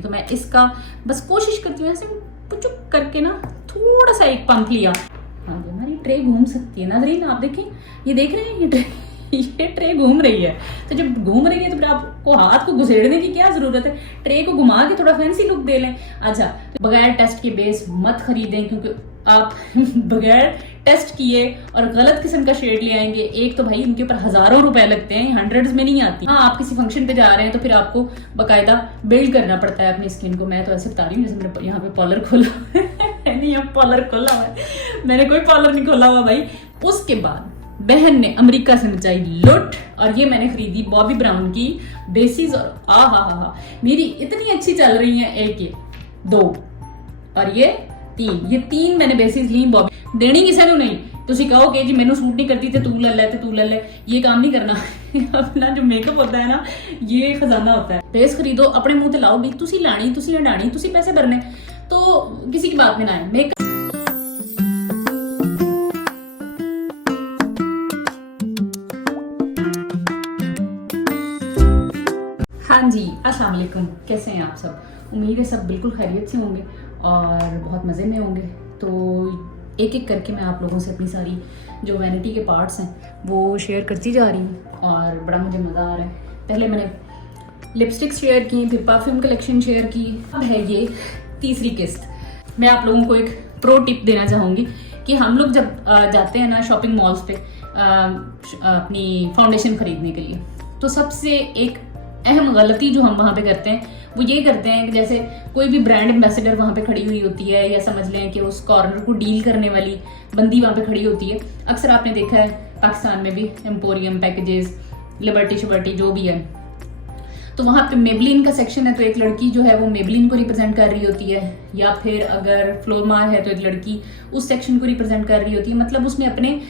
तो मैं इसका बस कोशिश करती हूँ ऐसे पुचुक करके ना थोड़ा सा एक पंप लिया। हाँ जी, हमारी ट्रे घूम सकती है नाज़रीन, आप देखें, ये देख रहे हैं ये ट्रे घूम रही है। तो जब घूम रही है तो फिर आपको हाथ को घुसेड़ने की क्या जरूरत है, ट्रे को घुमा के थोड़ा फैंसी लुक दे लें। अच्छा, तो बगैर टेस्ट के बेस मत खरीदें, क्योंकि आप बगैर टेस्ट किए और गलत किस्म का शेड ले आएंगे, एक तो भाई इनके ऊपर हजारों रुपए लगते हैं, हंड्रेड्स में नहीं आती। हाँ, आप किसी फंक्शन पे जा रहे हैं तो फिर आपको बाकायदा बिल्ड करना पड़ता है अपनी स्किन को। मैं तो ऐसे बता रही हूँ जैसे मैंने यहाँ पे पार्लर खोला नहीं, अब पार्लर खोला हुआ है, मैंने कोई पार्लर नहीं खोला हुआ भाई। उसके बाद बहन ने अमेरिका से मचाई लुट, और ये मैंने खरीदी बॉबी ब्राउन की बेसिस, और हा मेरी इतनी अच्छी चल रही है, एक ये 2 और ये 3, ये 3 मैंने बेसिस ली बॉबी। देनी किसी ने नहीं, तुसी कहोगे जी मैनू सूट नहीं करती थे तू ले ले, ये काम नहीं करना अपना जो मेकअप होता है ना, ये खजाना होता है। बेस खरीदो, अपने मुंह ते लाओ भी, तुसी लानी, तुसी हटानी, तुसी पैसे भरने, तो किसी की बात में ना आए। मेकअप हाँ जी, अस्सलाम वालेकुम, कैसे हैं आप सब? उम्मीद है सब बिल्कुल खैरियत से होंगे और बहुत मज़े में होंगे। तो एक एक करके मैं आप लोगों से अपनी सारी जो वैनिटी के पार्ट्स हैं वो शेयर करती जा रही हूँ और बड़ा मुझे मज़ा आ रहा है। पहले मैंने लिपस्टिक्स शेयर की, फिर परफ्यूम कलेक्शन शेयर की, अब है ये तीसरी किस्त। मैं आप लोगों को एक प्रो टिप देना चाहूँगी कि हम लोग जब जाते हैं ना शॉपिंग मॉल्स पे अपनी फाउंडेशन खरीदने के लिए, तो सबसे एक अहम गलती जो हम वहाँ पे करते हैं वो ये करते हैं कि जैसे कोई भी ब्रांड एम्बेसडर वहाँ पे खड़ी हुई होती है, या समझ लें कि उस कॉर्नर को डील करने वाली बंदी वहाँ पे खड़ी होती है। अक्सर आपने देखा है पाकिस्तान में भी एम्पोरियम, पैकेजेस, लिबर्टी शिबर्टी जो भी है, तो वहाँ पे मेबलिन का सेक्शन है, तो एक लड़की जो है वो मेबलिन को रिप्रेजेंट कर रही होती है, या फिर अगर फ्लोरमार है तो एक लड़की उस सेक्शन को रिप्रेजेंट कर रही होती है। मतलब उसने अपने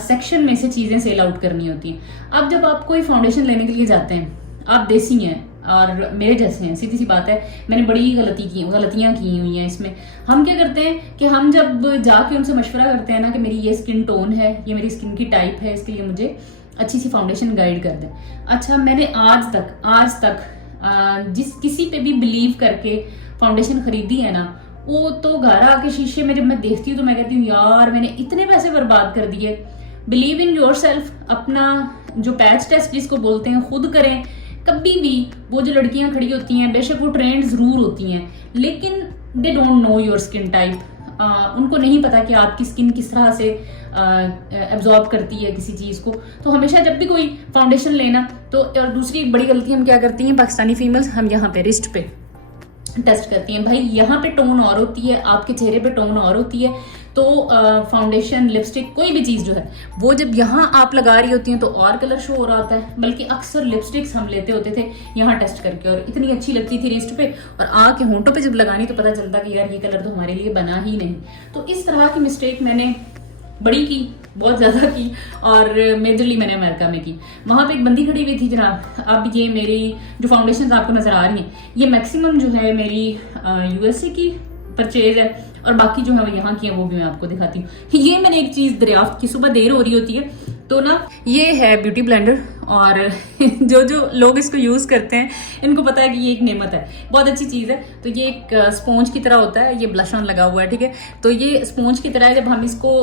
सेक्शन में से चीज़ें सेल आउट करनी होती हैं। अब जब आप कोई फाउंडेशन लेने के लिए जाते हैं, आप देसी हैं और मेरे जैसे हैं, सीधी सी बात है, मैंने बड़ी गलतियां की हुई हैं इसमें। हम क्या करते हैं कि हम जब जाके उनसे मशवरा करते हैं ना कि मेरी ये स्किन टोन है, ये मेरी स्किन की टाइप है, इसके लिए मुझे अच्छी सी फाउंडेशन गाइड कर दें। अच्छा, मैंने आज तक जिस किसी पे भी बिलीव करके फाउंडेशन खरीदी है ना, वो तो घर आके शीशे में जब मैं देखती हूँ तो मैं कहती हूँ यार मैंने इतने पैसे बर्बाद कर दिए। बिलीव इन योरसेल्फ, अपना जो पैच टेस्ट जिसको बोलते हैं खुद करें। कभी भी वो जो लड़कियां खड़ी होती हैं, बेशक वो ट्रेंड जरूर होती हैं, लेकिन they don't know your skin type. उनको नहीं पता कि आपकी स्किन किस तरह से एब्जॉर्ब करती है किसी चीज़ को। तो हमेशा जब भी कोई फाउंडेशन लेना, तो और दूसरी बड़ी गलती हम क्या करती हैं पाकिस्तानी फीमेल्स, हम यहाँ पे रिस्ट पे टेस्ट करती हैं। भाई यहाँ पे टोन और होती है, आपके चेहरे पे टोन और होती है, तो फाउंडेशन, लिपस्टिक, कोई भी चीज़ जो है वो जब यहाँ आप लगा रही होती हैं तो और कलर शो हो रहा होता है। बल्कि अक्सर लिपस्टिक्स हम लेते होते थे यहाँ टेस्ट करके, और इतनी अच्छी लगती थी रिस्ट पे, और आके होंठों पे जब लगानी तो पता चलता कि यार ये कलर तो हमारे लिए बना ही नहीं। तो इस तरह की मिस्टेक मैंने बड़ी की, बहुत ज़्यादा की, और मेजरली मैंने अमेरिका में की। वहाँ पे एक बंदी खड़ी हुई थी जनाब। अब ये मेरी जो फाउंडेशन आपको नज़र आ रही हैं, ये मैक्सिमम जो है मेरी यूएसए की परचेज है, और बाकी जो है वो यहाँ की है, वो भी मैं आपको दिखाती हूँ। ये मैंने एक चीज़ दरियाफ्त की, सुबह देर हो रही होती है तो ना, ये है ब्यूटी ब्लेंडर, और जो लोग इसको यूज़ करते हैं इनको पता है कि ये एक नेमत है, बहुत अच्छी चीज़ है। तो ये एक स्पॉन्ज की तरह होता है, ये ब्लश ऑन लगा हुआ है, ठीक है। तो ये स्पॉन्ज की तरह है, जब हम इसको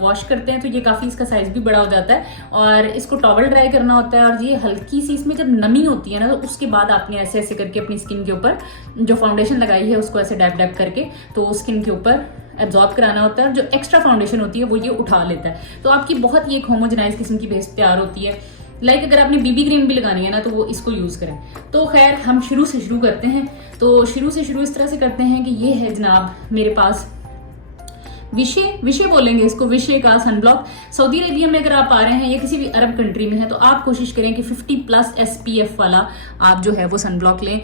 वॉश करते हैं तो ये काफ़ी, इसका साइज़ भी बड़ा हो जाता है, और इसको टॉवल ड्राई करना होता है। और ये हल्की सी इसमें जब नमी होती है ना, तो उसके बाद आपने ऐसे ऐसे करके अपनी स्किन के ऊपर जो फाउंडेशन लगाई है उसको ऐसे डैप डैप करके तो स्किन के ऊपर एब्जॉर्ब कराना होता है, और जो एक्स्ट्रा फाउंडेशन होती है वो ये उठा लेता है। तो आपकी बहुत ही एक होमोजेनाइज किस्म की बेस तैयार होती है। लाइक अगर आपने बीबी क्रीम भी लगानी है ना तो वो इसको यूज़ करें। तो खैर हम शुरू से शुरू करते हैं। तो शुरू इस तरह से करते हैं कि ये है जनाब मेरे पास विषय बोलेंगे इसको, विषय का सनब्लॉक। सऊदी अरेबिया में अगर आप आ रहे हैं या किसी भी अरब कंट्री में है तो आप कोशिश करें कि 50+ SPF वाला आप जो है वो सनब्लॉक लें।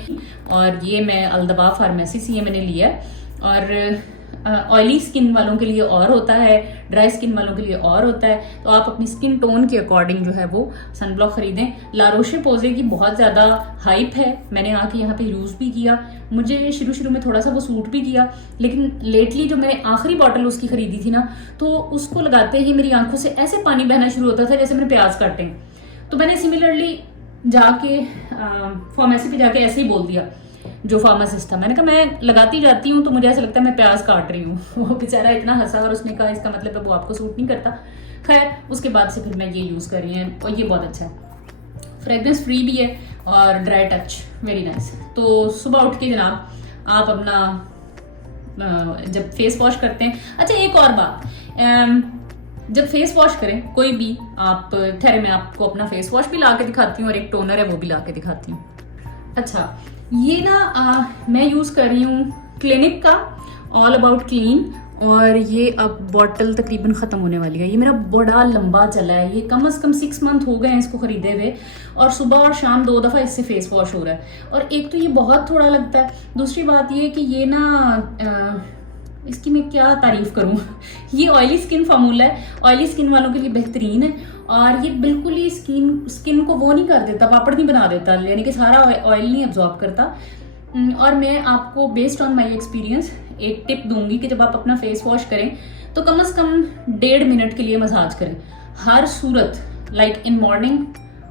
और ये मैं अल्दबा फार्मेसी से ये मैंने लिया है। और ऑयली स्किन वालों के लिए और होता है, ड्राई स्किन वालों के लिए और होता है। तो आप अपनी स्किन टोन के अकॉर्डिंग जो है वो सनब्लॉक खरीदें। ला रोशे पोजे की बहुत ज़्यादा हाइप है, मैंने आके यहाँ पे यूज़ भी किया, मुझे शुरू में थोड़ा सा वो सूट भी किया, लेकिन लेटली जो मैंने आखिरी बॉटल उसकी खरीदी थी ना, तो उसको लगाते ही मेरी आंखों से ऐसे पानी बहना शुरू होता था जैसे मैंने प्याज काटे। तो मैंने सिमिलरली जाके फार्मेसी पे जाके ऐसे ही बोल दिया जो फार्मासिस्ट था। मैंने कहा मैं लगाती जाती हूँ तो मुझे ऐसा लगता है मैं प्याज काट रही हूँ। वो बेचारा इतना हंसा और उसने कहा इसका मतलब है वो आपको सूट नहीं करता। खैर उसके बाद से फिर मैं ये यूज़ कर रही हूँ और ये बहुत अच्छा है, फ्रेगरेंस फ्री भी है और ड्राई टच, वेरी नाइस। तो सुबह उठ के जनाब आप अपना जब फेस वॉश करते हैं, अच्छा एक और बात, जब फेस वॉश करें कोई भी, आप ठहरे मैं आपको अपना फेस वॉश भी ला के दिखाती हूँ और एक टोनर है वो भी ला के दिखाती हूँ। अच्छा ये ना मैं यूज़ कर रही हूँ क्लिनिक का ऑल अबाउट क्लीन, और ये अब बॉटल तकरीबन ख़त्म होने वाली है। ये मेरा बड़ा लंबा चला है, ये कम से कम 6 मंथ हो गए हैं इसको ख़रीदे हुए, और सुबह और शाम 2 दफ़ा इससे फेस वॉश हो रहा है। और एक तो ये बहुत थोड़ा लगता है, दूसरी बात ये कि ये ना इसकी मैं क्या तारीफ़ करूँ ये ऑयली स्किन फार्मूला है, ऑयली स्किन वालों के लिए बेहतरीन है, और ये बिल्कुल ही स्किन को वो नहीं कर देता, पापड़ नहीं बना देता, यानी कि सारा ऑयल नहीं एब्जॉर्ब करता। और मैं आपको बेस्ड ऑन माय एक्सपीरियंस एक टिप दूंगी कि जब आप अपना फेस वॉश करें तो कम से कम 1.5 मिनट के लिए मसाज करें हर सूरत, लाइक इन मॉर्निंग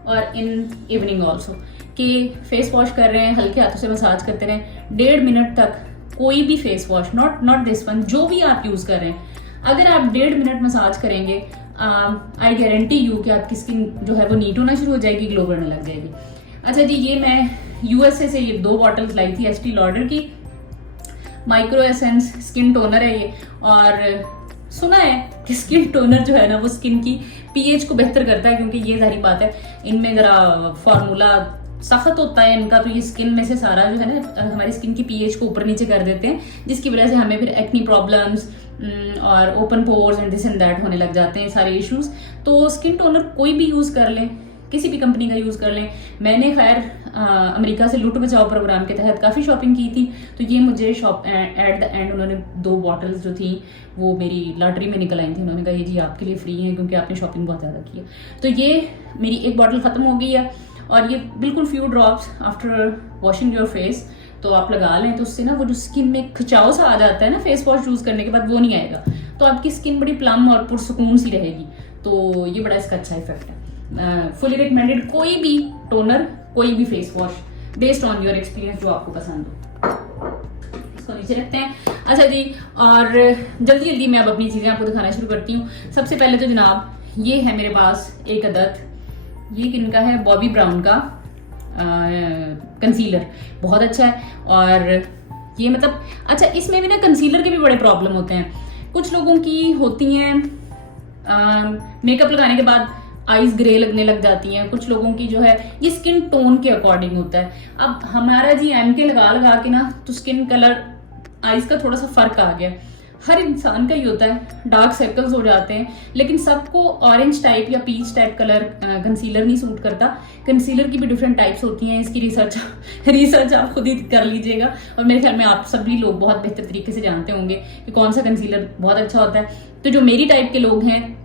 और इन इवनिंग ऑल्सो, कि फेस वॉश कर रहे हैं हल्के हाथों से मसाज करते रहें 1.5 मिनट तक। कोई भी face wash, not this one, जो भी आप यूज़ कर रहे हैं, अगर आप 1.5 मिनट मसाज करेंगे आई गारंटी यू कि आपकी स्किन जो है वो नीट होना शुरू हो जाएगी, ग्लो करने लग जाएगी। अच्छा जी, ये मैं यूएसए से ये 2 बॉटल्स लाई थी एस्टी लॉडर की, माइक्रो एसेंस स्किन टोनर है ये, और सुना है कि स्किन टोनर जो है ना वो स्किन की पीएच को बेहतर करता है, क्योंकि ये जाहिर बात है इनमें ज़रा फार्मूला सख्त होता है इनका, तो ये स्किन में से सारा जो है ना हमारी स्किन की पीएच को ऊपर नीचे कर देते हैं, जिसकी वजह से हमें फिर एक्नी प्रॉब्लम्स और open pores and this and that होने लग जाते हैं सारे इश्यूज। तो स्किन टोनर कोई भी यूज़ कर लें, किसी भी कंपनी का यूज़ कर लें। मैंने खैर अमेरिका से लूट बचाओ प्रोग्राम के तहत काफ़ी शॉपिंग की थी, तो ये मुझे एट द एंड उन्होंने 2 बॉटल्स जो थी वो मेरी लॉटरी में निकल आई थी। उन्होंने कहा ये जी आपके लिए फ्री है क्योंकि आपने शॉपिंग बहुत ज़्यादा की है। तो ये मेरी एक बॉटल ख़त्म हो गई है, और ये बिल्कुल few drops after washing your face तो आप लगा लें, तो उससे ना वो जो स्किन में खिंचाव सा आ जाता है ना फेस वॉश यूज़ करने के बाद, वो नहीं आएगा, तो आपकी स्किन बड़ी प्लम और पुरसुकून सी रहेगी। तो ये बड़ा इसका अच्छा इफेक्ट है। फुली रिकमेंडेड कोई भी टोनर, कोई भी face wash based on your experience जो आपको पसंद हो। इसको नीचे रखते हैं। अच्छा जी, और जल्दी जल्दी मैं अब अपनी चीज़ें आपको दिखाना शुरू करती हूँ। सबसे पहले तो जनाब ये है मेरे पास एक अदद, ये किनका है, बॉबी ब्राउन का कंसीलर, बहुत अच्छा है। और ये मतलब अच्छा, इसमें भी ना कंसीलर के भी बड़े प्रॉब्लम होते हैं। कुछ लोगों की होती हैं मेकअप लगाने के बाद आईज ग्रे लगने लग जाती हैं, कुछ लोगों की जो है ये स्किन टोन के अकॉर्डिंग होता है। अब हमारा जी एमके लगा लगा के ना तो स्किन कलर आईज का थोड़ा सा फर्क आ गया। हर इंसान का ही होता है, डार्क सर्कल्स हो जाते हैं, लेकिन सबको ऑरेंज टाइप या पीच टाइप कलर कंसीलर नहीं सूट करता। कंसीलर की भी डिफरेंट टाइप्स होती हैं, इसकी रिसर्च आप खुद ही कर लीजिएगा, और मेरे ख्याल में आप सभी लोग बहुत बेहतर तरीके से जानते होंगे कि कौन सा कंसीलर बहुत अच्छा होता है। तो जो मेरी टाइप के लोग हैं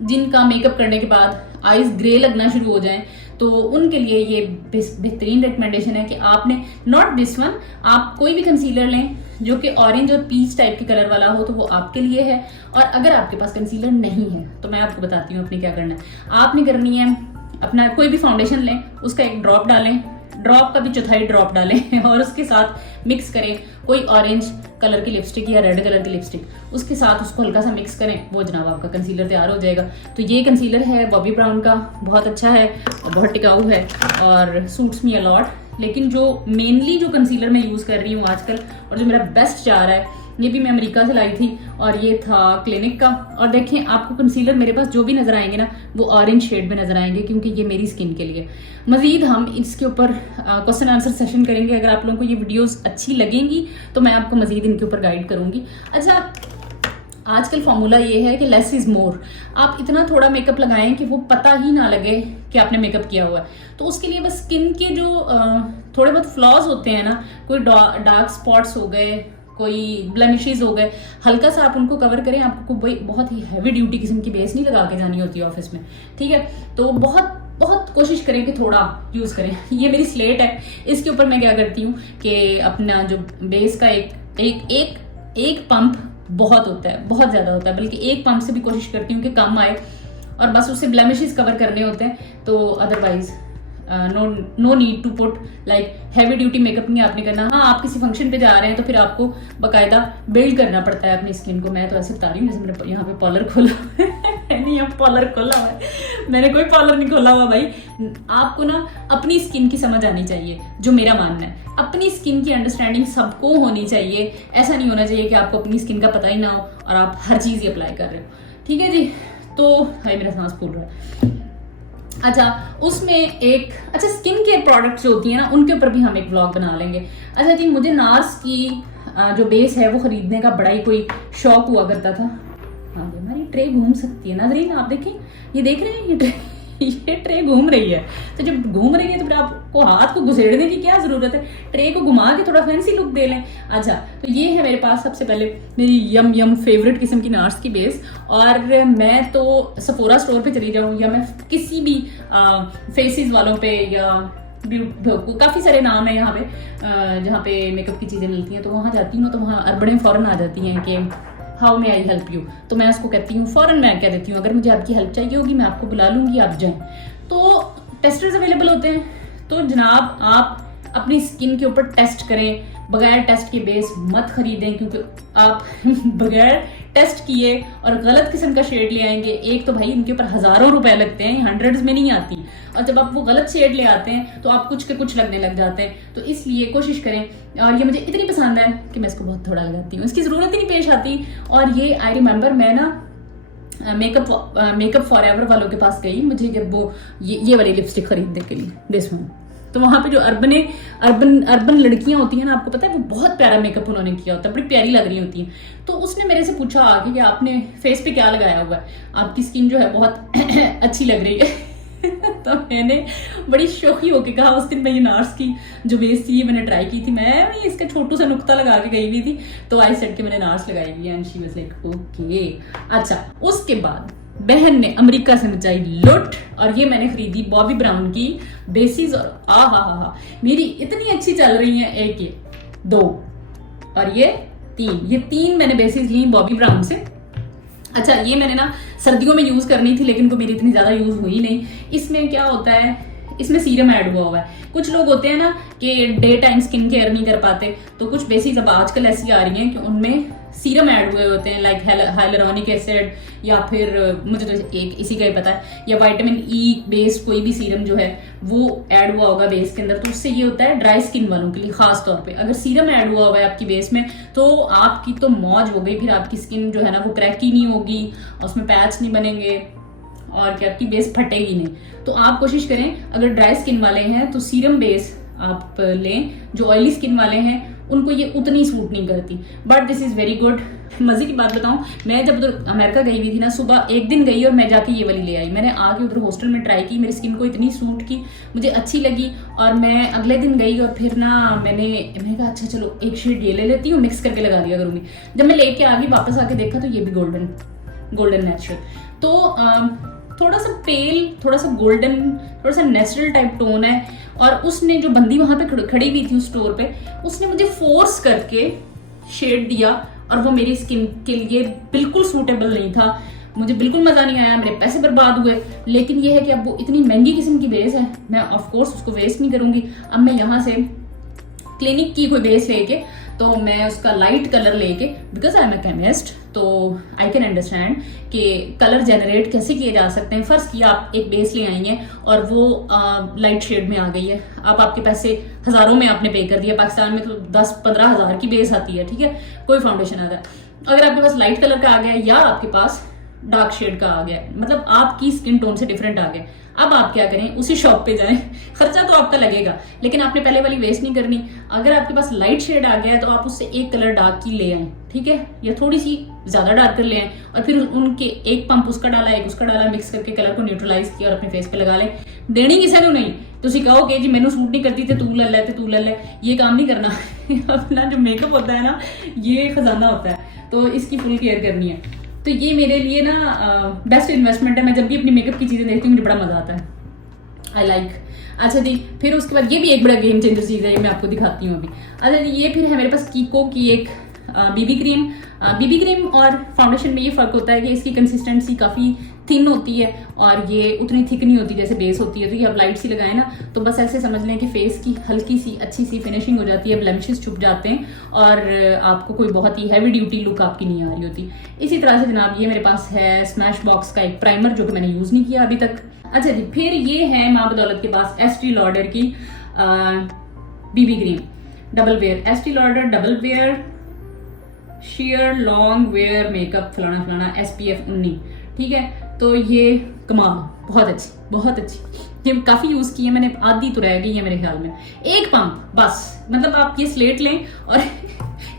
जिनका मेकअप करने के बाद आईज ग्रे लगना शुरू हो जाएं, तो उनके लिए ये बेहतरीन रिकमेंडेशन है कि आपने नॉट दिस वन, आप कोई भी कंसीलर लें जो कि ऑरेंज और पीच टाइप के कलर वाला हो, तो वो आपके लिए है। और अगर आपके पास कंसीलर नहीं है तो मैं आपको बताती हूँ आपने क्या करना है। आपने करनी है अपना कोई भी फाउंडेशन लें, उसका एक ड्रॉप डालें, ड्रॉप का भी चौथाई ड्रॉप डालें और उसके साथ मिक्स करें कोई ऑरेंज कलर की लिपस्टिक या रेड कलर की लिपस्टिक, उसके साथ उसको हल्का सा मिक्स करें, वो जनाब आपका कंसीलर तैयार हो जाएगा। तो ये कंसीलर है बॉबी ब्राउन का, बहुत अच्छा है और बहुत टिकाऊ है और सूट्स मी अलॉट। लेकिन जो मेनली जो कंसीलर मैं यूज़ कर रही हूँ आजकल और जो मेरा बेस्ट जा रहा है, ये भी मैं अमेरिका से लाई थी और ये था क्लिनिक का। और देखें आपको कंसीलर मेरे पास जो भी नजर आएंगे ना वो ऑरेंज शेड में नजर आएंगे, क्योंकि ये मेरी स्किन के लिए। मजीद हम इसके ऊपर क्वेश्चन आंसर सेशन करेंगे। अगर आप लोगों को ये वीडियोस अच्छी लगेंगी तो मैं आपको मजीद इनके ऊपर गाइड करूंगी। अच्छा, आजकल फॉर्मूला ये है कि लेस इज मोर। आप इतना थोड़ा मेकअप लगाएं कि वो पता ही ना लगे कि आपने मेकअप किया हुआ है। तो उसके लिए बस स्किन के जो थोड़े बहुत फ्लॉज होते हैं ना, कोई डार्क स्पॉट्स हो गए, कोई ब्लेमिशेस हो गए, हल्का सा आप उनको कवर करें। आपको कोई बहुत ही हैवी ड्यूटी किस्म की बेस नहीं लगा के जानी होती है ऑफिस में, ठीक है। तो बहुत बहुत कोशिश करें कि थोड़ा यूज़ करें। ये मेरी स्लेट है, इसके ऊपर मैं क्या करती हूँ कि अपना जो बेस का एक पंप बहुत होता है, बहुत ज़्यादा होता है, बल्कि एक पंप से भी कोशिश करती हूँ कि कम आए और बस उससे ब्लेमिशेस कवर करने होते हैं। तो otherwise no need to put like heavy duty makeup नहीं आपने करना। हाँ, आप किसी फंक्शन पे जा रहे हैं तो फिर आपको बाकायदा बिल्ड करना पड़ता है अपनी स्किन को। मैं तो ऐसे बता रही हूँ जैसे मैंने यहाँ पे पार्लर खोला नहीं, यहाँ पार्लर खोला हुआ है, मैंने कोई पार्लर नहीं खोला हुआ भाई। आपको ना अपनी स्किन की समझ आनी चाहिए, जो मेरा मानना है। अपनी स्किन की अंडरस्टैंडिंग सबको होनी चाहिए। ऐसा नहीं होना चाहिए कि आपको अपनी स्किन का पता ही ना हो और आप हर चीज़ ही अप्लाई कर रहे हो। ठीक है जी, तो भाई मेरा सांस फूल रहा है। अच्छा, उसमें एक अच्छा स्किन केयर प्रोडक्ट्स जो होती हैं ना, उनके ऊपर भी हम एक व्लॉग बना लेंगे। अच्छा जी, मुझे नार्स की जो बेस है वो खरीदने का बड़ा ही कोई शौक हुआ करता था। हाँ, हमारी ट्रे घूम सकती है नाज़रीन, आप देखें, ये देख रहे हैं ये ट्रे घूम रही है। तो जब घूम रही है तो फिर आपको हाथ को घुसेड़ने की क्या जरूरत है, ट्रे को घुमा के थोड़ा फैंसी लुक दे लें। अच्छा, तो ये है मेरे पास सबसे पहले मेरी यम फेवरेट किस्म की नार्स की बेस। और मैं तो सफोरा स्टोर पे चली जाऊँ या मैं किसी भी फेसेस वालों पे या काफ़ी सारे नाम है यहाँ पे जहाँ पे मेकअप की चीज़ें मिलती हैं, तो वहाँ जाती हूँ तो वहाँ अर्बनें फ़ौरन आ जाती हैं कि how may I help you. तो मैं उसको कहती हूँ, फ़ौरन मैं कह देती हूँ अगर मुझे आपकी हेल्प चाहिए होगी मैं आपको बुला लूँगी, आप जाएं। तो टेस्टर्स अवेलेबल होते हैं, तो जनाब आप अपनी स्किन के ऊपर टेस्ट करें, बगैर टेस्ट के बेस मत खरीदें, क्योंकि आप बगैर टेस्ट किए और गलत किस्म का शेड ले आएंगे। एक तो भाई इनके ऊपर हज़ारों रुपए लगते हैं, हंड्रेड्स में नहीं आती, और जब आप वो गलत शेड ले आते हैं तो आप कुछ के कुछ लगने लग जाते हैं। तो इसलिए कोशिश करें, और ये मुझे इतनी पसंद है कि मैं इसको बहुत थोड़ा लगाती हूँ, इसकी ज़रूरत ही नहीं पेश आती। और ये आई रिमेंबर मैं ना मेकअप फॉरएवर वालों के पास गई, मुझे जब वो ये वाली लिपस्टिक खरीदने के लिए, दिस वन। तो वहाँ पे जो अर्बन लड़कियां होती हैं ना, आपको पता है वो बहुत प्यारा मेकअप उन्होंने किया होता है, बड़ी प्यारी लग रही होती हैं। तो उसने मेरे से पूछा आके कि आपने फेस पे क्या लगाया हुआ है, आपकी स्किन जो है बहुत अच्छी लग रही है तो मैंने बड़ी शौकी होके कहा, उस दिन मैं ये नार्स की जो बेस थी मैंने ट्राई की थी, मैं भी इसका छोटू सा नुक्ता लगा के गई हुई थी, तो आई सेड के मैंने नार्स लगाई हुई है, and she was like okay. अच्छा, उसके बाद बहन ने अमेरिका से मचाई लुट, और ये मैंने खरीदी बॉबी ब्राउन की बेसिस, और हा मेरी इतनी अच्छी चल रही है, एक ये 2 और ये 3, ये 3 मैंने बेसिस ली बॉबी ब्राउन से। अच्छा, ये मैंने ना सर्दियों में यूज करनी थी, लेकिन को मेरी इतनी ज्यादा यूज हुई नहीं। इसमें क्या होता है, इसमें सीरम ऐड हुआ है। कुछ लोग होते हैं ना कि डे टाइम स्किन केयर नहीं कर पाते, तो कुछ बेसिस अब आजकल ऐसी आ रही हैं कि उनमें सीरम ऐड हुए होते हैं, लाइक हाइलुरोनिक एसिड, या फिर मुझे तो एक इसी का ही पता है, या विटामिन ई बेस्ड कोई भी सीरम जो है वो ऐड हुआ होगा बेस के अंदर। तो उससे ये होता है ड्राई स्किन वालों के लिए खास तौर पे, अगर सीरम ऐड हुआ हुआ है आपकी बेस में तो आपकी तो मौज हो गई। फिर आपकी स्किन जो है ना वो क्रैकी नहीं होगी, उसमें पैच नहीं बनेंगे, और क्या आपकी बेस फटेगी नहीं। तो आप कोशिश करें, अगर ड्राई स्किन वाले हैं तो सीरम बेस आप लें, जो ऑयली स्किन वाले हैं उनको ये उतनी सूट नहीं करती, but this is very good. मजे की बात बताऊं, मैं जब उधर अमेरिका गई हुई थी ना, सुबह एक दिन गई और मैं जाके ये वाली ले आई। मैंने आके उधर हॉस्टल में ट्राई की, मेरी स्किन को इतनी सूट की, मुझे अच्छी लगी, और मैं अगले दिन गई और फिर ना मैंने कहा अच्छा चलो एक शेड ये ले लेती हूँ, मिक्स करके लगा दिया करूँगी। जब मैं लेके आ गई वापस आके देखा तो ये भी गोल्डन नेचुरल, तो थोड़ा सा पेल, थोड़ा सा गोल्डन, थोड़ा सा नेचुरल टाइप टोन है। और उसने जो बंदी वहां पे खड़ी हुई थी उस स्टोर पे, उसने मुझे फोर्स करके शेड दिया, और वो मेरी स्किन के लिए बिल्कुल सूटेबल नहीं था। मुझे बिल्कुल मजा नहीं आया, मेरे पैसे बर्बाद हुए। लेकिन ये है कि अब वो इतनी महंगी किस्म की बेस है, मैं ऑफ कोर्स उसको वेस्ट नहीं करूंगी। अब मैं यहाँ से क्लिनिक की कोई बेस लेके, तो मैं उसका लाइट कलर लेके, because I am a chemist, तो आई कैन अंडरस्टैंड कि कलर जनरेट कैसे किए जा सकते हैं। फर्स्ट किया आप एक बेस ले आई हैं और वो लाइट शेड में आ गई है, अब आपके पैसे हज़ारों में आपने पे कर दिया। पाकिस्तान में तो 10-15 हज़ार की बेस आती है, ठीक है, कोई फाउंडेशन आता है। अगर आपके पास लाइट कलर का आ गया या आपके पास डार्क शेड का आ गया, मतलब आपकी स्किन टोन से डिफरेंट आ गया, अब आप क्या करें, उसी शॉप पे जाएं। खर्चा तो आपका लगेगा, लेकिन आपने पहले वाली वेस्ट नहीं करनी। अगर आपके पास लाइट शेड आ गया है तो आप उससे एक कलर डार्क की ले आए, ठीक है, या थोड़ी सी ज्यादा डार्क कर ले आए, और फिर उनके एक पंप उसका डाला एक उसका डाला, मिक्स करके कलर को न्यूट्रलाइज किया और अपने फेस पे लगा लें। देनी किसी ने नहीं, तुम कहोगे जी मैनू सूट नहीं करती थे, तू ले ले, ये काम नहीं करना। अपना जो मेकअप होता है ना, ये खजाना होता है, तो इसकी फुल केयर करनी है। तो ये मेरे लिए ना बेस्ट इन्वेस्टमेंट है। मैं जब भी अपनी मेकअप की चीजें देखती हूँ मुझे बड़ा मजा आता है, आई लाइक। अच्छा जी, फिर उसके बाद ये भी एक बड़ा गेम चेंजर चीज़ है, ये मैं आपको दिखाती हूँ अभी। अच्छा जी, ये फिर है मेरे पास कीको की एक बीबी क्रीम। बीबी क्रीम और फाउंडेशन में ये फ़र्क होता है कि इसकी कंसिस्टेंसी काफ़ी थिन होती है और ये उतनी थिक नहीं होती जैसे बेस होती है। तो ये आप लाइट सी लगाए ना तो बस ऐसे समझ लें कि फेस की हल्की सी अच्छी सी फिनिशिंग हो जाती है, ब्लेमिशेस छुप जाते हैं और आपको कोई बहुत ही हैवी ड्यूटी लुक आपकी नहीं आ रही होती। इसी तरह से जनाब ये मेरे पास है स्मैश बॉक्स का एक प्राइमर जो कि मैंने यूज़ नहीं किया अभी तक। अच्छा जी, फिर ये है माँ बदौलत के पास एस्टी लॉडर की BB cream double wear, Estee Lauder double wear sheer long wear makeup फलाना फलाना SPF 19, ठीक है। तो ये कमाल, बहुत अच्छी ये काफ़ी यूज़ की है मैंने, आधी तो रह गई है मेरे ख्याल में। एक पंप बस, मतलब आप ये स्लेट लें और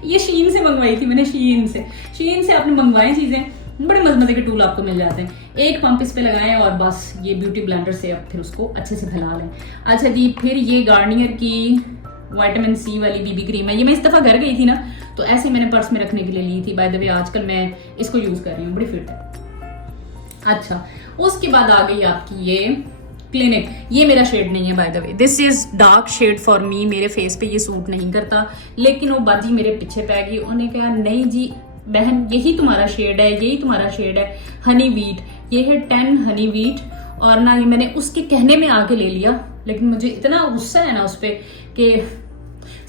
ये शीन से मंगवाई थी मैंने, शीन से आपने मंगवाई चीज़ें, बड़े मजे के टूल आपको मिल जाते हैं। एक पंप इस पे लगाएं और बस ये ब्यूटी ब्लेंडर से अब फिर उसको अच्छे से फैला लें। अच्छा जी, फिर ये गार्नियर की विटामिन C वाली बीबी क्रीम है। ये मैं इस दफ़ा घर गई थी ना तो ऐसे मैंने पर्स में रखने के लिए ली थी। बाय द वे आजकल मैं इसको यूज़ कर रही हूँ, बड़ी फिट है। अच्छा, उसके बाद आ गई आपकी ये क्लिनिक। ये मेरा शेड नहीं है by the way, this is dark shade for me, मेरे फेस पे ये सूट नहीं करता। लेकिन वो बाजी मेरे पीछे पै गई, उन्हें कहा नहीं जी बहन यही तुम्हारा शेड है, यही तुम्हारा शेड है, हनी वीट। ये है 10 हनी वीट और ना ये मैंने उसके कहने में आके ले लिया, लेकिन मुझे इतना गुस्सा है ना उस पर कि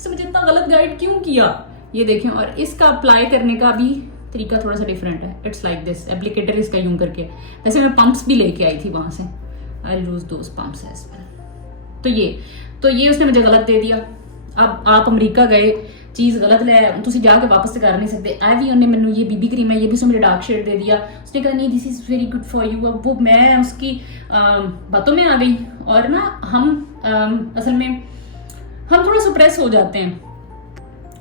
मुझे इतना गलत गाइड क्यों किया। ये देखें, और इसका अप्लाई करने का भी तरीका थोड़ा सा डिफरेंट है। इट्स लाइक दिस, एप्लीकेटर इसका यूं करके। वैसे मैं पंप्स भी लेके आई थी वहां से, I use those pumps as well. तो ये उसने मुझे गलत दे दिया। अब आप अमेरिका गए, चीज़ गलत ले आए, तुम जाके वापस तो कर नहीं सकते। एवियन ने मैंने ये बीबी क्रीम है, ये भी उसने मुझे डार्क शेड दे दिया। उसने कहा नहीं this is very good for you. अब वो मैं उसकी बातों में आ गई और ना हम असल में हम थोड़ा सप्रेस हो जाते हैं।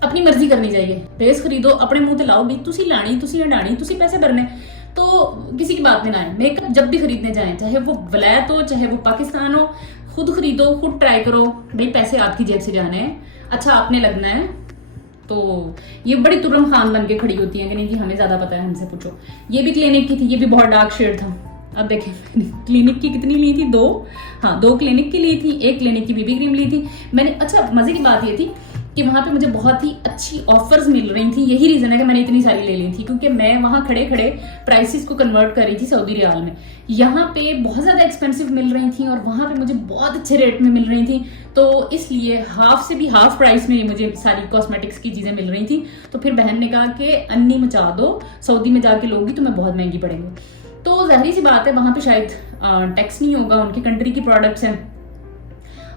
अपनी मर्जी करनी चाहिए, बेस खरीदो अपने मुंह ते लाओ भी तुसी लानी तुसी हटानी तुसी पैसे भरने, तो किसी की बात में ना आए। मेकअप जब भी खरीदने जाएं, चाहे वो वलैत हो चाहे वो पाकिस्तान हो, खुद खरीदो, खुद ट्राई करो। भाई पैसे आपकी जेब से जाने हैं, अच्छा आपने लगना है। तो ये बड़ी तुरम खान बन के खड़ी होती है कि नहीं कि हमें ज्यादा पता है, हमसे पूछो। ये भी क्लिनिक की थी, ये भी बहुत डार्क शेड था। अब देखें क्लिनिक की कितनी ली थी, 2 क्लिनिक की ली थी, एक क्लिनिक की बीबी क्रीम ली थी मैंने। अच्छा मजे की बात ये थी कि वहां पे मुझे बहुत ही अच्छी ऑफर्स मिल रही थी। यही रीजन है कि मैंने इतनी सारी ले ली थी, क्योंकि मैं वहां खड़े खड़े प्राइसेस को कन्वर्ट कर रही थी सऊदी रियाल में। यहाँ पे बहुत ज्यादा एक्सपेंसिव मिल रही थी और वहां पे मुझे बहुत अच्छे रेट में मिल रही थी। तो इसलिए हाफ से भी हाफ प्राइस में मुझे सारी कॉस्मेटिक्स की चीजें मिल रही थी। तो फिर बहन ने कहा कि अन्नी मचा दो, सऊदी में जाके लोगी तो मैं बहुत महंगी पड़ेंगी। तो जाहिर सी बात है वहां पे शायद टैक्स नहीं होगा, उनकी कंट्री की प्रोडक्ट्स हैं,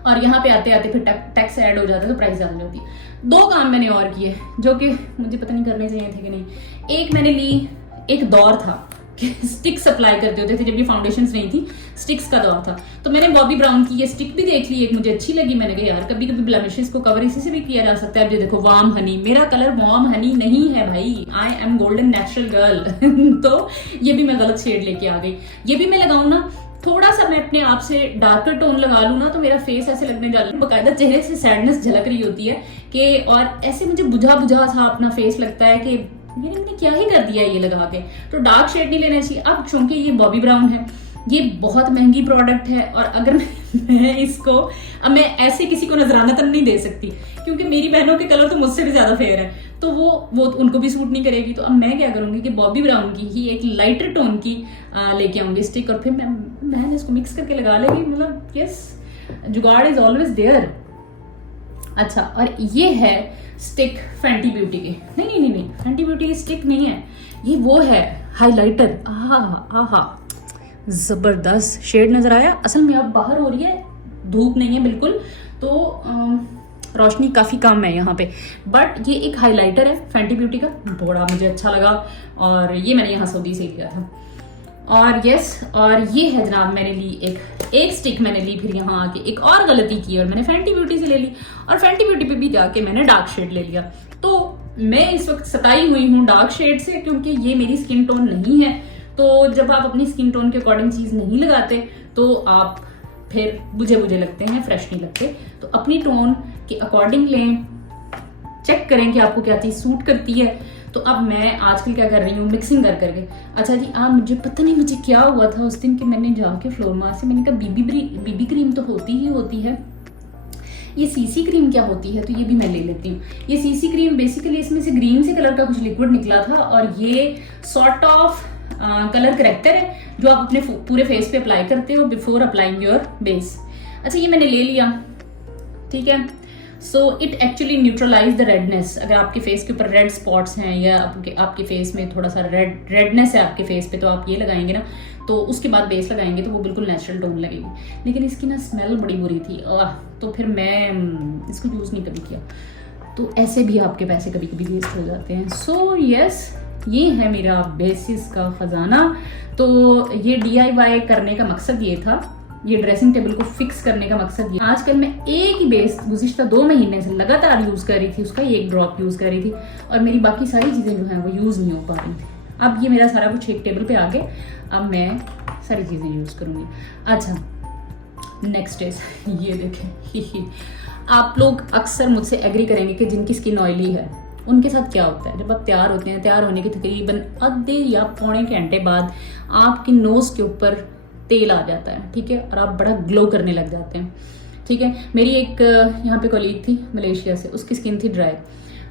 और यहाँ पे आते आते फिर टैक्स ऐड हो जाता है तो प्राइस ज्यादा होती है। 2 काम मैंने और किए जो कि मुझे पता नहीं करने चाहिए थे कि नहीं। एक मैंने ली, एक दौर था कि स्टिक्स अप्लाई करते होते थे जब ये फाउंडेशंस नहीं थी, स्टिक्स का दौर था। तो मैंने बॉबी ब्राउन की ये स्टिक भी देख ली, एक मुझे अच्छी लगी। मैंने कहा यार कभी कभी ब्लेमिशेस को कवर इसी से भी किया जा सकता है। अब ये देखो वार्म हनी, मेरा कलर वार्म हनी नहीं है भाई, I am golden natural girl. तो ये भी मैं गलत शेड लेके आ गई। ये भी मैं लगाऊं ना, थोड़ा सा मैं अपने आप से डार्कर टोन लगा लूँ ना तो मेरा फेस ऐसे लगने जा रहा है, बाकायदा चेहरे से सैडनेस झलक रही होती है कि, और ऐसे मुझे बुझा बुझा सा अपना फेस लगता है कि मैंने क्या ही कर दिया ये लगा के। तो डार्क शेड नहीं लेना चाहिए। अब चूंकि ये बॉबी ब्राउन है, ये बहुत महंगी प्रोडक्ट है, और अगर मैं इसको अब मैं ऐसे किसी को नजराना तो नहीं दे सकती, क्योंकि मेरी बहनों के कलर तो मुझसे भी ज्यादा फेयर है, तो वो उनको भी सूट नहीं करेगी। तो अब मैं क्या करूंगी कि बॉबी ब्राउन की ही एक लाइटर टोन की लेके आऊंगी स्टिक, और फिर मैं इसको मिक्स करके लगा लेगी। मतलब यस, जुगाड़ इज ऑलवेज देयर। अच्छा, और ये है स्टिक फैंटी ब्यूटी की। नहीं, फैंटी ब्यूटी की स्टिक नहीं है ये, वो है हाइलाइटर। आहा जबरदस्त शेड नजर आया। असल में अब बाहर हो रही है, धूप नहीं है बिल्कुल, तो रोशनी काफी कम है यहाँ पे, बट ये एक हाइलाइटर है फैंटी ब्यूटी का, बड़ा मुझे अच्छा लगा, और ये मैंने यहाँ सऊदी से लिया था। और यस, और ये है जनाब मैंने ली एक स्टिक मैंने ली, फिर यहाँ आके एक और गलती की और मैंने फैंटी ब्यूटी से ले ली, और फैंटी ब्यूटी पे भी जाके मैंने डार्क शेड ले लिया। तो मैं इस वक्त सताई हुई हूँ डार्क शेड से, क्योंकि ये मेरी स्किन टोन नहीं है। तो जब आप अपनी स्किन टोन के अकॉर्डिंग चीज नहीं लगाते तो आप फिर बुझे लगते हैं, फ्रेश नहीं लगते। तो अपनी टोन के अकॉर्डिंग लें, चेक करें कि आपको क्या चीज सूट करती है। तो अब मैं आजकल क्या कर रही हूँ, मिक्सिंग कर करके। अच्छा जी, मुझे पता नहीं मुझे क्या हुआ था उस दिन कि मैंने जाके फ्लोरमा से मैंने कहा बीबी क्रीम तो होती ही होती है, ये सीसी क्रीम क्या होती है, तो ये भी मैं ले लेती हूँ। ये सीसी क्रीम बेसिकली इसमें से ग्रीन से कलर का कुछ लिक्विड निकला था, और ये सॉर्ट ऑफ कलर करेक्टर है जो आप अपने पूरे फेस पे अप्लाई करते हो बिफोर अप्लाइंग योर बेस। अच्छा, ये मैंने ले लिया, ठीक है। So it actually neutralise the redness. अगर आपके फेस के ऊपर रेड स्पॉट्स हैं या आपके फेस में थोड़ा सा रेडनेस है आपके फेस पे, तो आप ये लगाएंगे ना, तो उसके बाद बेस लगाएंगे तो वो बिल्कुल नेचुरल टोन लगेगी। लेकिन इसकी ना स्मेल बड़ी बुरी थी, तो फिर मैं इसको यूज़ नहीं कभी किया। तो ऐसे भी आपके पैसे कभी कभी वेस्ट हो जाते हैं। सो यस, ये है मेरा बेसिस का ख़जाना। तो ये DIY करने का मकसद ये था, ये ड्रेसिंग टेबल को फिक्स करने का मकसद ये। आजकल मैं एक ही बेस गुज़िश्ता 2 महीने से लगातार यूज़ कर रही थी, उसका एक ड्रॉप यूज़ कर रही थी, और मेरी बाकी सारी चीज़ें जो हैं वो यूज़ नहीं हो पा रही थी। अब ये मेरा सारा कुछ एक टेबल पे आ गया, अब मैं सारी चीज़ें यूज़ करूँगी। अच्छा, नेक्स्ट इज ये देखें आप लोग अक्सर मुझसे एग्री करेंगे कि जिनकी स्किन ऑयली है उनके साथ क्या होता है। जब आप तैयार होते हैं, तैयार होने के तकरीबन आधे या पौने घंटे बाद आपकी नोज़ के ऊपर तेल आ जाता है, ठीक है, और आप बड़ा ग्लो करने लग जाते हैं, ठीक है। मेरी एक यहाँ पे कॉलीग थी मलेशिया से, उसकी स्किन थी ड्राई।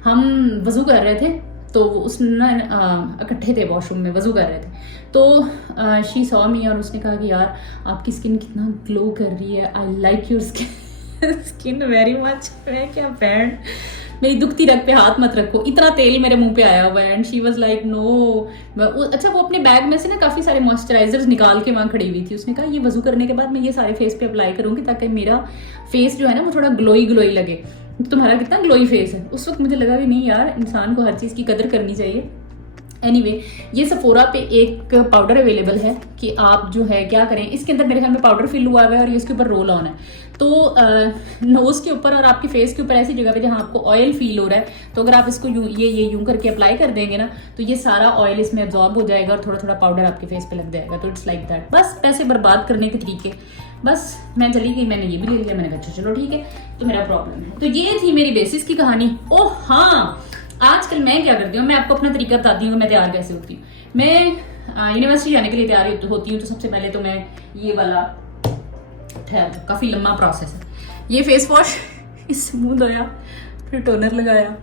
हम वज़ू कर रहे थे, तो उसने ना इकट्ठे थे वॉशरूम में, वज़ू कर रहे थे, तो शी सॉ मी और उसने कहा कि यार आपकी स्किन कितना ग्लो कर रही है, I like your skin very much. मैं क्या बैंड, मेरी दुखती रग पे हाथ मत रखो, इतना तेल मेरे मुंह पे आया हुआ है। And she was like no. अच्छा, वो अपने बैग में से ना काफ़ी सारे मॉइस्चराइजर्स निकाल के वहाँ खड़ी हुई थी। उसने कहा ये वज़ू करने के बाद मैं ये सारे फेस पे अप्लाई करूँगी ताकि मेरा फेस जो है ना वो थोड़ा ग्लोई ग्लोई लगे। तुम्हारा कितना ग्लोई फेस है। उस वक्त मुझे लगा कि नहीं यार, इंसान को हर चीज़ की कदर करनी चाहिए। एनीवे, ये सफोरा पे एक पाउडर अवेलेबल है कि आप जो है क्या करें, इसके अंदर मेरे ख्याल में पाउडर फिल हुआ हुआ है और ये इसके ऊपर रोल ऑन है। तो नोज़ के ऊपर और आपके फेस के ऊपर ऐसी जगह पे जहाँ आपको ऑयल फील हो रहा है, तो अगर आप इसको यूं करके अप्लाई कर देंगे ना, तो ये सारा ऑयल इसमें एब्जॉर्ब हो जाएगा और थोड़ा थोड़ा पाउडर आपके फेस पे लग जाएगा। तो इट्स लाइक दैट। बस पैसे बर्बाद करने के तरीके। बस मैं चली गई, मैंने ये भी ले लिया, मैंने कहा चलो ठीक है, तो मेरा प्रॉब्लम है। तो ये थी मेरी बेसिस की कहानी। ओह हाँ, आजकल मैं क्या करती हूँ, मैं आपको अपना तरीका बताती हूँ मैं तैयार कैसे होती हूँ। मैं यूनिवर्सिटी जाने के लिए तैयार होती हूँ, तो सबसे पहले तो मैं ये वाला, काफ़ी लंबा प्रोसेस है, ये फेस वॉश इससे मुंह धोया, फिर टोनर लगाया,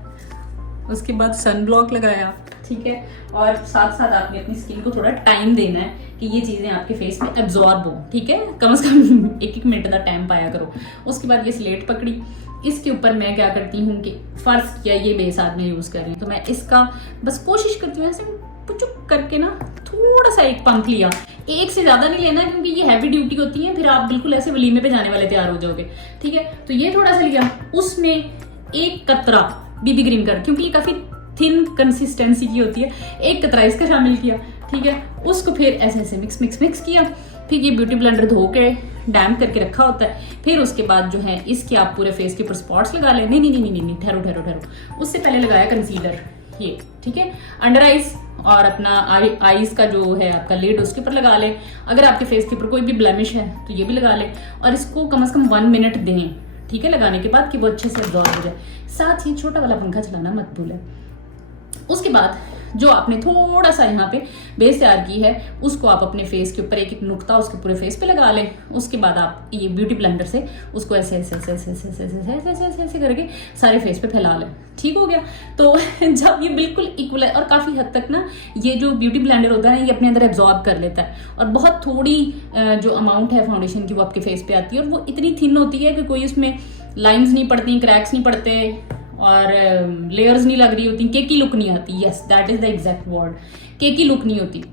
उसके बाद सन ब्लॉक लगाया, ठीक है, और साथ साथ आपने अपनी स्किन को थोड़ा टाइम देना है कि ये चीज़ें आपके फेस में एब्जॉर्ब हो, ठीक है, कम से कम 1-1 मिनट का टाइम पाया करो। उसके बाद ये स्लेट पकड़ी, इसके ऊपर मैं क्या करती हूँ कि फर्स्ट किया ये बेस आज मैं यूज़ कर रही हूँ, तो मैं इसका बस कोशिश करती हूँ ऐसे पुचुक करके ना थोड़ा सा एक पंप लिया, एक से ज़्यादा नहीं लेना क्योंकि ये हैवी ड्यूटी होती है, फिर आप बिल्कुल ऐसे वलीमे पे जाने वाले तैयार हो जाओगे, ठीक है। तो ये थोड़ा सा लिया, उसमें एक कतरा बीबी क्रीम का, क्योंकि ये काफ़ी थिन कंसिस्टेंसी की होती है, एक कतरा इसका शामिल किया, ठीक है। उसको फिर ऐसे ऐसे मिक्स किया, फिर ये ब्यूटी ब्लेंडर धो के डैम्प करके रखा होता है। फिर उसके बाद जो है इसके आप पूरे फेस के ऊपर स्पॉट्स लगा लें। नहीं, ठहरो, उससे पहले लगाया कंसीलर, ये ठीक है, अंडर आइज और अपना आईज का जो है आपका लिड उसके ऊपर लगा लें। अगर आपके फेस के ऊपर कोई भी ब्लेमिश है तो ये भी लगा लें, और इसको कम से कम 1 मिनट दें, ठीक है, लगाने के बाद कि वो अच्छे से एब्जॉर्ब हो जाए। साथ ही छोटा वाला पंखा चलाना मत भूलें। उसके बाद जो आपने थोड़ा सा यहाँ पे बेस तैयार की है, उसको आप अपने फेस के ऊपर एक नुक्ता उसके पूरे फेस पे लगा लें। उसके बाद आप ये ब्यूटी ब्लेंडर से उसको ऐसे ऐसे करके सारे फेस पे फैला लें, ठीक हो गया। तो जब ये बिल्कुल इक्वल है, और काफ़ी हद तक ना ये जो ब्यूटी ब्लेंडर होता है ना, ये अपने अंदर एब्जॉर्ब कर लेता है, और बहुत थोड़ी जो अमाउंट है फाउंडेशन की वो आपके फेस पे आती है, और वो इतनी थिन होती है कि कोई उसमें लाइन्स नहीं पड़ती, क्रैक्स नहीं पड़ते, और लेयर्स नहीं लग रही होती, केकी लुक नहीं आती। Yes, that is the exact word, cakey look नहीं होती।